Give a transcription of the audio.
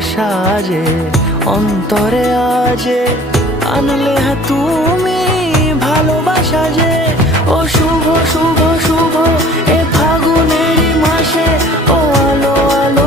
সাজে অন্তরে আজে আনলে হ্যাঁ তুমি ভালোবাসা যে। ও শুভ শুভ শুভ এ ফাগুনেরই মাসে, ও আলো আলো